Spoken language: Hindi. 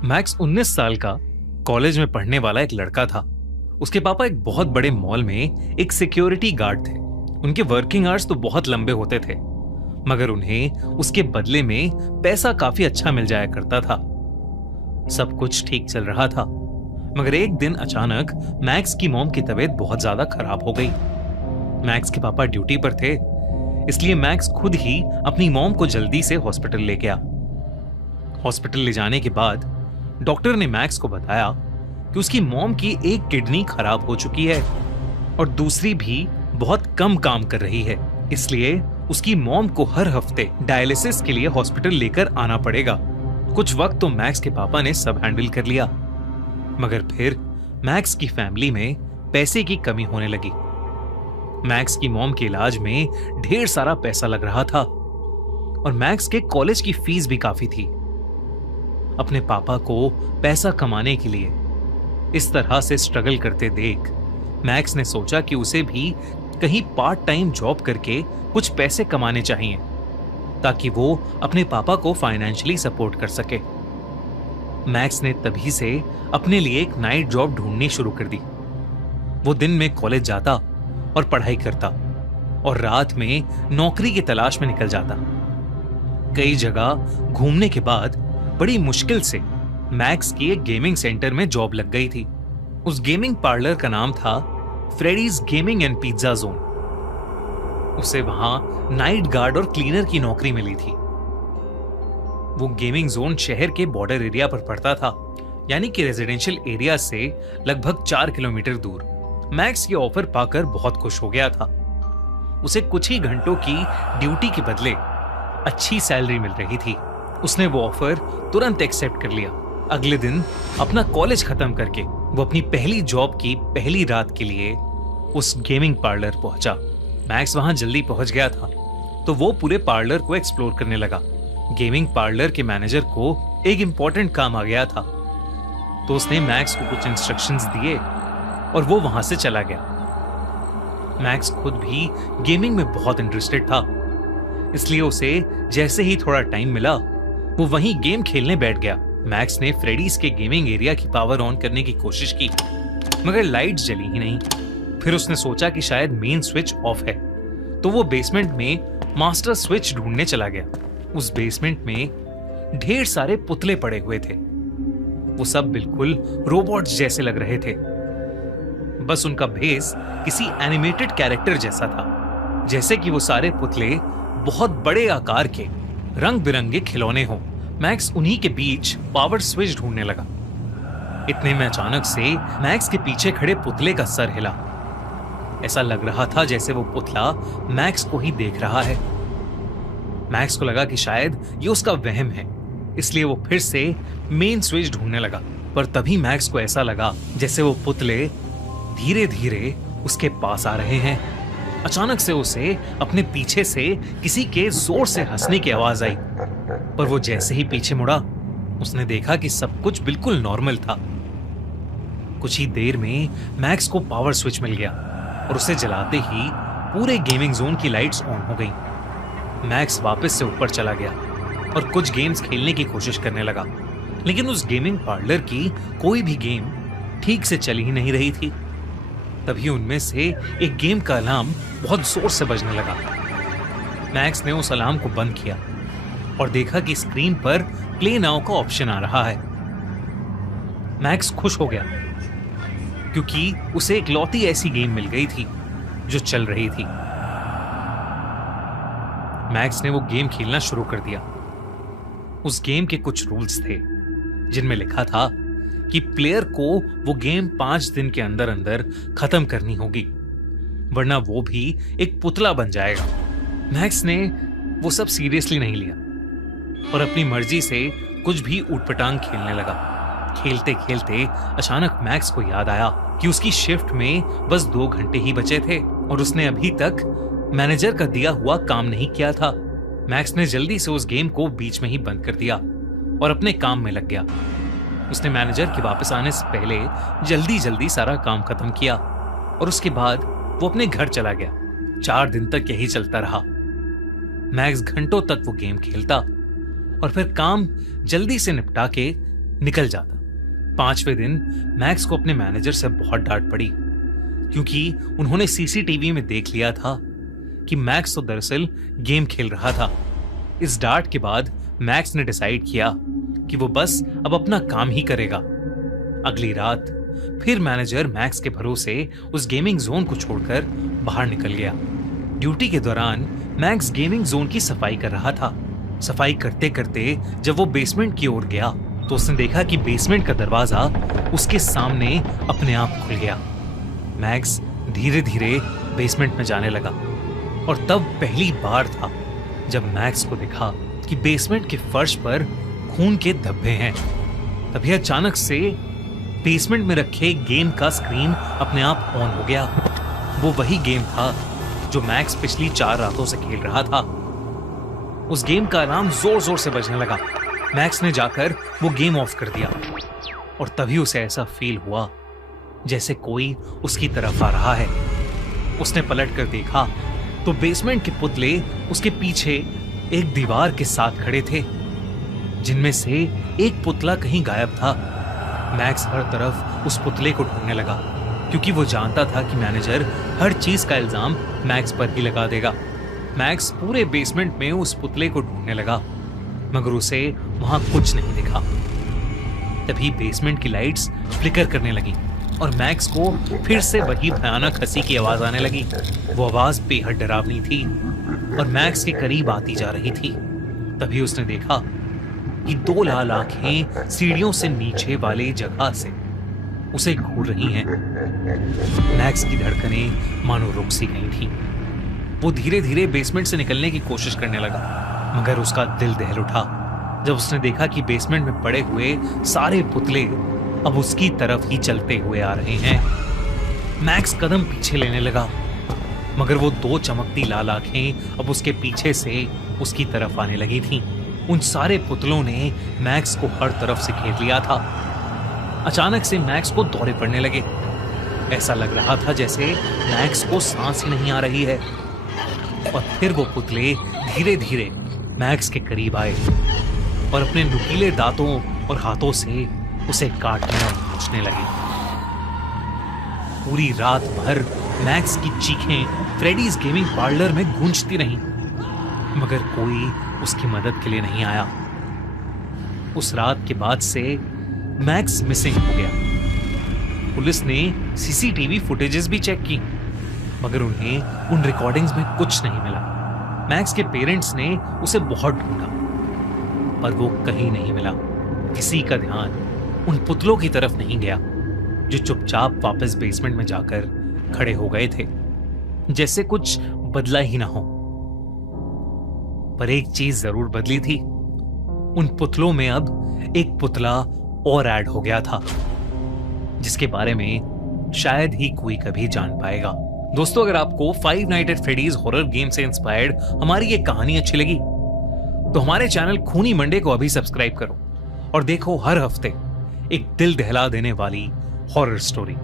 मैक्स 19 साल का कॉलेज में पढ़ने वाला एक लड़का था। उसके पापा एक बहुत बड़े मॉल में एक सिक्योरिटी गार्ड थे। उनके वर्किंग आवर्स तो बहुत लंबे होते थे, मगर उन्हें उसके बदले में पैसा काफी अच्छा मिल जाया करता था। सब कुछ ठीक चल रहा था, मगर एक दिन अचानक मैक्स की मॉम की तबीयत बहुत ज्यादा खराब हो गई। मैक्स के पापा ड्यूटी पर थे, इसलिए मैक्स खुद ही अपनी मॉम को जल्दी से हॉस्पिटल ले गया। हॉस्पिटल ले जाने के बाद डॉक्टर ने मैक्स को बताया कि उसकी मॉम की एक किडनी खराब हो चुकी है और दूसरी भी बहुत कम काम कर रही है, इसलिए उसकी मॉम को हर हफ्ते डायलिसिस के लिए हॉस्पिटल लेकर आना पड़ेगा। कुछ वक्त तो मैक्स के पापा ने सब हैंडल कर लिया, मगर फिर मैक्स की फैमिली में पैसे की कमी होने लगी। मैक्स की मॉम के इलाज में ढेर सारा पैसा लग रहा था और मैक्स के कॉलेज की फीस भी काफी थी। अपने पापा को पैसा कमाने के लिए इस तरह से स्ट्रगल करते देख मैक्स ने सोचा कि उसे भी कहीं पार्ट टाइम जॉब करके कुछ पैसे कमाने चाहिए, ताकि वो अपने पापा को फाइनेंशियली सपोर्ट कर सके। मैक्स ने तभी से अपने लिए एक नाइट जॉब ढूंढनी शुरू कर दी। वो दिन में कॉलेज जाता और पढ़ाई करता और रात में नौकरी की तलाश में निकल जाता। कई जगह घूमने के बाद बड़ी मुश्किल से मैक्स की एक गेमिंग सेंटर में जॉब लग गई थी। उस गेमिंग पार्लर का नाम था Freddy's gaming and pizza zone. उसे वहां नाइट गार्ड और क्लीनर की नौकरी मिली थी। वो गेमिंग जोन शहर के बॉर्डर एरिया पर पड़ता था, यानी कि रेजिडेंशियल एरिया से लगभग 4 किलोमीटर दूर। मैक्स ये ऑफर पाकर बहुत खुश हो गया था। उसे कुछ ही घंटों की ड्यूटी के बदले अच्छी सैलरी मिल रही थी। उसने वो ऑफर तुरंत एक्सेप्ट कर लिया। अगले दिन अपना कॉलेज खत्म करके वो अपनी पहली जॉब की पहली रात के लिए उस गेमिंग पार्लर पहुंचा। मैक्स वहां जल्दी पहुंच गया था, तो वो पूरे पार्लर को एक्सप्लोर करने लगा। गेमिंग पार्लर के मैनेजर को एक इंपॉर्टेंट काम आ गया था, तो उसने मैक्स को कुछ इंस्ट्रक्शंस दिए और वो वहां से चला गया। मैक्स खुद भी गेमिंग में बहुत इंटरेस्टेड था, इसलिए उसे जैसे ही थोड़ा टाइम मिला वो वहीं गेम खेलने बैठ गया। मैक्स ने फ्रेडीज के गेमिंग एरिया की पावर ऑन करने की कोशिश की, मगर लाइट्स जली ही नहीं। फिर उसने सोचा कि शायद मेन स्विच ऑफ है, तो वो बेसमेंट में मास्टर स्विच ढूंढने चला गया। उस बेसमेंट में ढेर सारे पुतले पड़े हुए थे। वो सब बिल्कुल रोबोट्स जैसे लग रहे थे, बस उनका भेस किसी एनिमेटेड कैरेक्टर जैसा था, जैसे कि वो सारे पुतले बहुत बड़े आकार के रंग बिरंगे खिलौने हों। मैक्स उन्हीं के बीच पावर स्विच ढूंढने लगा। इतने में अचानक से मैक्स के पीछे खड़े पुतले का सर हिला। ऐसा लग रहा था जैसे वो पुतला मैक्स को ही देख रहा है। मैक्स को लगा कि शायद ये उसका वहम है, इसलिए वो फिर से मेन स्विच ढूंढने लगा। पर तभी मैक्स को ऐसा लगा जैसे वो पुतले धीरे धीरे उसके पास आ रहे हैं। अचानक से उसे अपने पीछे से किसी के जोर से हंसने की आवाज आई, पर वो जैसे ही पीछे मुड़ा उसने देखा कि सब कुछ बिल्कुल नॉर्मल था। कुछ ही देर में मैक्स को पावर स्विच मिल गया और उसे जलाते ही पूरे गेमिंग जोन की लाइट्स ऑन हो गई। मैक्स वापस से ऊपर चला गया और कुछ गेम्स खेलने की कोशिश करने लगा, लेकिन उस गेमिंग पार्लर की कोई भी गेम ठीक से चल ही नहीं रही थी। तभी उनमें से एक गेम का अलार्म बहुत जोर से बजने लगा। मैक्स ने उस अलार्म को बंद किया और देखा कि स्क्रीन पर प्ले नाउ का ऑप्शन आ रहा है। मैक्स खुश हो गया क्योंकि उसे एक लौती ऐसी गेम मिल गई थी जो चल रही थी। मैक्स ने वो गेम खेलना शुरू कर दिया। उस गेम के कुछ रूल्स थे जिनमें लिखा था कि प्लेयर को वो गेम 5 दिन के अंदर अंदर खत्म करनी होगी, वरना वो भी एक पुतला बन जाएगा। मैक्स ने वो सब सीरियसली नहीं लिया और अपनी मर्जी से कुछ भी ऊटपटांग खेलने लगा। खेलते खेलते अचानक मैक्स को याद आया कि उसकी शिफ्ट में बस 2 घंटे ही बचे थे और उसने अभी तक मैनेजर का दिया हुआ काम नहीं किया था। मैक्स ने जल्दी से उस गेम को बीच में ही बंद कर दिया और अपने काम में लग गया। उसने मैनेजर के वापस आने से पहले जल्दी जल्दी सारा काम खत्म किया और उसके बाद वो अपने घर चला गया। 4 दिन तक यही चलता रहा। मैक्स घंटों तक वो गेम खेलता और फिर काम जल्दी से निपटा के निकल जाता। 5वें दिन मैक्स को अपने मैनेजर से बहुत डांट पड़ी, क्योंकि उन्होंने सीसीटीवी में देख लिया था कि मैक्स तो दरअसल गेम खेल रहा था। इस डांट के बाद मैक्स ने डिसाइड किया कि वो बस अब अपना काम ही करेगा। अगली रात फिर मैनेजर मैक्स के भरोसे उस गेमिंग जोन को छोड़कर बाहर निकल गया। ड्यूटी के दौरान मैक्स गेमिंग जोन की सफाई कर रहा था। सफाई करते करते जब वो बेसमेंट की ओर गया तो उसने देखा कि बेसमेंट का दरवाजा उसके सामने अपने आप खुल गया। मैक्स धीरे धीरे बेसमेंट में जाने लगा और तब पहली बार था जब मैक्स को देखा कि बेसमेंट के फर्श पर खून के धब्बे हैं। तभी अचानक से बेसमेंट में रखे गेम का स्क्रीन अपने आप ऑन हो गया। वो वही गेम था जो मैक्स पिछली 4 रातों से खेल रहा था। उस गेम का अलार्म जोर जोर से बजने लगा। मैक्स ने जाकर वो गेम ऑफ कर दिया और तभी उसे ऐसा फील हुआ जैसे कोई उसकी तरफ आ रहा है। उसने पलट कर देखा तो बेसमेंट के पुतले उसके पीछे एक दीवार के साथ खड़े थे, जिनमें से एक पुतला कहीं गायब था। मैक्स हर तरफ उस पुतले को ढूंढने लगा, क्योंकि वो जानता था कि मैनेजर हर चीज का इल्जाम मैक्स पर ही लगा देगा। मैक्स पूरे बेसमेंट में उस पुतले को ढूंढने लगा, मगर उसे वहां कुछ नहीं दिखा। तभी बेसमेंट की लाइट्स फ्लिकर करने लगी और मैक्स को फिर से वही भयानक हंसी की आवाज आने लगी। वो आवाज बेहद डरावनी थी और मैक्स के करीब आती जा रही थी। तभी उसने देखा कि 2 लाल आंखें सीढ़ियों से नीचे वाले जगह से उसे घूर रही हैं। मैक्स की धड़कनें मानो रुक सी गई थी। वो धीरे धीरे बेसमेंट से निकलने की कोशिश करने लगा, मगर उसका दिल दहल उठा जब उसने देखा कि बेसमेंट में पड़े हुए सारे पुतले अब उसकी तरफ ही चलते हुए आ रहे हैं। मैक्स कदम पीछे लेने लगा, मगर वो 2 चमकती लाल आंखें अब उसके पीछे से उसकी तरफ आने लगी थीं। उन सारे पुतलों ने मैक्स को हर तरफ से घेर लिया था। अचानक से मैक्स को दौरे पड़ने लगे। ऐसा लग रहा था जैसे मैक्स को सांस ही नहीं आ रही है। और फिर वो पुतले धीरे धीरे मैक्स के करीब आए और अपने नुकीले दांतों और हाथों से उसे काटने और नोचने लगे। पूरी रात भर मैक्स की चीखें फ्रेडीज गेमिंग पार्लर में गूंजती रहीं, मगर कोई उसकी मदद के लिए नहीं आया। उस रात के बाद से मैक्स मिसिंग हो गया। पुलिस ने सीसीटीवी फुटेजेस भी चेक की, मगर उन्हें उन रिकॉर्डिंग्स में कुछ नहीं मिला। मैक्स के पेरेंट्स ने उसे बहुत ढूंढा, पर वो कहीं नहीं मिला। किसी का ध्यान उन पुतलों की तरफ नहीं गया जो चुपचाप वापस बेसमेंट में जाकर खड़े हो गए थे, जैसे कुछ बदला ही ना हो। पर एक चीज जरूर बदली थी। उन पुतलों में अब एक पुतला और ऐड हो गया था, जिसके बारे में शायद ही कोई कभी जान पाएगा। दोस्तों, अगर आपको Five Nights at Freddy's horror game से इंस्पायर्ड हमारी ये कहानी अच्छी लगी तो हमारे चैनल खूनी मंडे को अभी सब्सक्राइब करो और देखो हर हफ्ते एक दिल दहला देने वाली हॉरर स्टोरी।